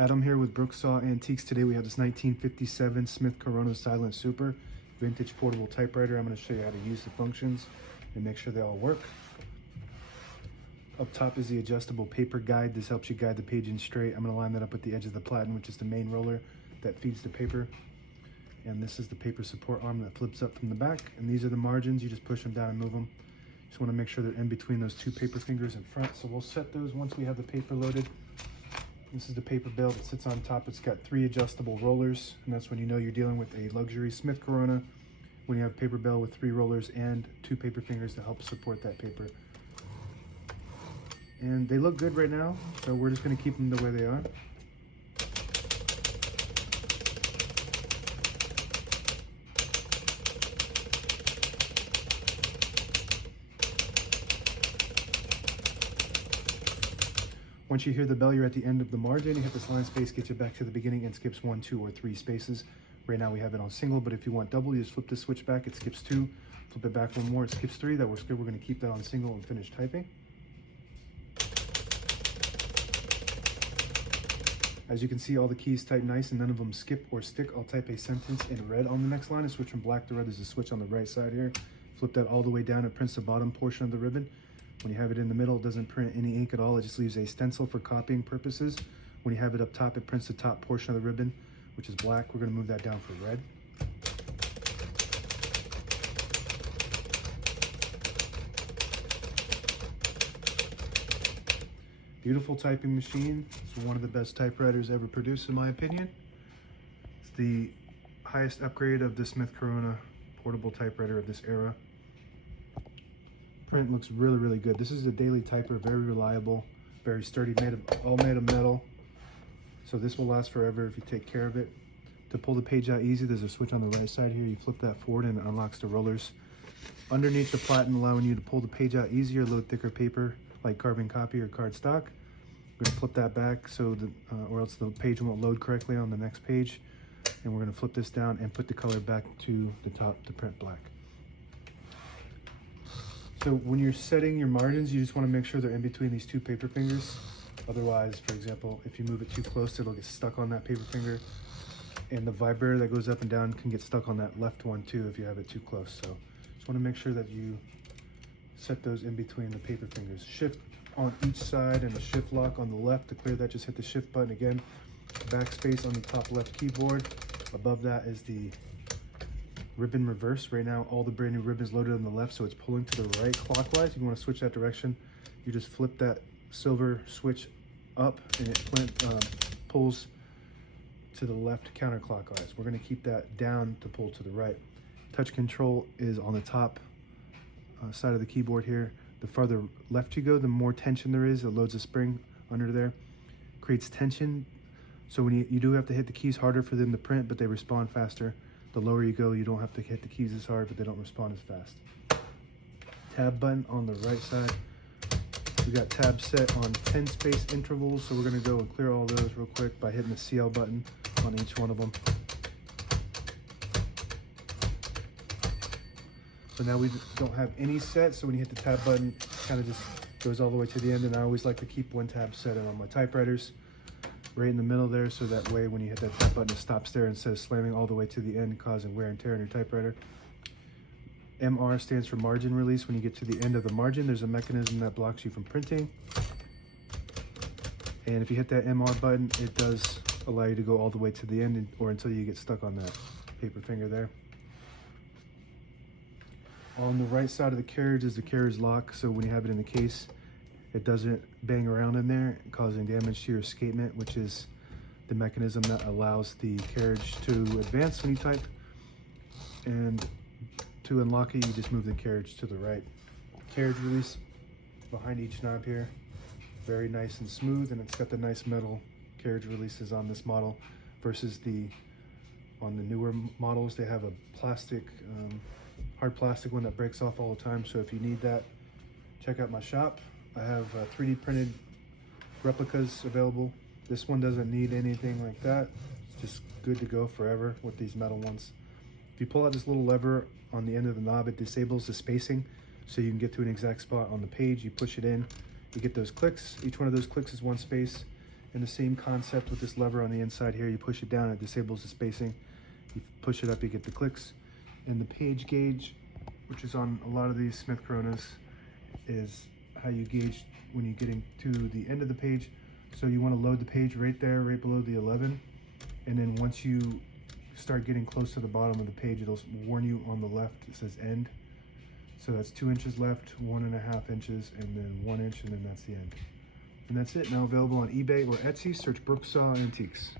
Adam here with Brooksaw Antiques. Today we have this 1957 Smith Corona Silent Super vintage portable typewriter. I'm going to show you how to use the functions and make sure they all work. Up top is the adjustable paper guide. This helps you guide the page in straight. I'm going to line that up with the edge of the platen, which is the main roller that feeds the paper. And this is the paper support arm that flips up from the back. And these are the margins. You just push them down and move them. Just want to make sure they're in between those two paper fingers in front. So we'll set those once we have the paper loaded. This is the paper bill that sits on top. It's got 3 adjustable rollers, and that's when you know you're dealing with a luxury Smith Corona, when you have paper bill with 3 rollers and 2 paper fingers to help support that paper. And they look good right now, so we're just going to keep them the way they are. Once you hear the bell, you're at the end of the margin. You hit this line space, gets you back to the beginning, and skips 1, 2, or 3 spaces. Right now we have it on single, but if you want double, you just flip the switch back, it skips 2. Flip it back 1 more, it skips 3. That works good. We're going to keep that on single and finish typing. As you can see, all the keys type nice and none of them skip or stick. I'll type a sentence in red on the next line and switch from black to red. There's a switch on the right side here. Flip that all the way down, it prints the bottom portion of the ribbon. When you have it in the middle, it doesn't print any ink at all. It just leaves a stencil for copying purposes. When you have it up top, it prints the top portion of the ribbon, which is black. We're going to move that down for red. Beautiful typing machine. It's one of the best typewriters ever produced, in my opinion. It's the highest upgrade of the Smith Corona portable typewriter of this era. Print looks really good. This is a daily typer, very reliable, very sturdy, all made of metal. So this will last forever if you take care of it. To pull the page out easy, there's a switch on the right side here. You flip that forward and it unlocks the rollers. Underneath the platen, allowing you to pull the page out easier, load thicker paper like carbon copy or cardstock. We're going to flip that back so that, or else the page won't load correctly on the next page. And we're going to flip this down and put the color back to the top to print black. So when you're setting your margins, you just want to make sure they're in between these 2 paper fingers. Otherwise, for example, if you move it too close, it'll get stuck on that paper finger. And the vibrator that goes up and down can get stuck on that left one too if you have it too close. So just want to make sure that you set those in between the paper fingers. Shift on each side and a shift lock on the left. To clear that, just hit the shift button again. Backspace on the top left keyboard. Above that is the ribbon reverse. Right now all the brand new ribbons loaded on the left, so it's pulling to the right clockwise. If you want to switch that direction, you just flip that silver switch up and it pulls to the left counterclockwise. We're going to keep that down to pull to the right. Touch control is on the top side of the keyboard here. The farther left you go, the more tension there is. It loads a spring under there, creates tension. So when you do have to hit the keys harder for them to print, but they respond faster. The lower you go, you don't have to hit the keys as hard, but they don't respond as fast. Tab button on the right side. We got tabs set on 10 space intervals, so we're going to go and clear all those real quick by hitting the CL button on each one of them. So now we don't have any set, so when you hit the tab button, it kind of just goes all the way to the end, and I always like to keep one tab set on my typewriters. Right in the middle there, so that way when you hit that tab button, it stops there instead of slamming all the way to the end, causing wear and tear on your typewriter. MR stands for margin release. When you get to the end of the margin, there's a mechanism that blocks you from printing. And if you hit that MR button, it does allow you to go all the way to the end or until you get stuck on that paper finger there. On the right side of the carriage is the carriage lock, so when you have it in the case, it doesn't bang around in there, causing damage to your escapement, which is the mechanism that allows the carriage to advance when you type. And to unlock it, you just move the carriage to the right. Carriage release behind each knob here. Very nice and smooth, and it's got the nice metal carriage releases on this model versus on the newer models, they have a plastic, hard plastic one that breaks off all the time. So if you need that, check out my shop. I have 3D printed replicas available. This one doesn't need anything like that. It's just good to go forever with these metal ones. If you pull out this little lever on the end of the knob, it disables the spacing so you can get to an exact spot on the page. You push it in, you get those clicks. Each one of those clicks is 1 space, And the same concept with this lever on the inside here. You push it down, it disables the spacing. You push it up, you get the clicks. And the page gauge, which is on a lot of these Smith Coronas, is how you gauge when you're getting to the end of the page. So you want to load the page right there, right below the 11. And then once you start getting close to the bottom of the page, it'll warn you on the left, it says end. So that's 2 inches left, 1.5 inches, and then 1 inch, and then that's the end. And that's it. Now available on eBay or Etsy. Search Brooksaw Antiques.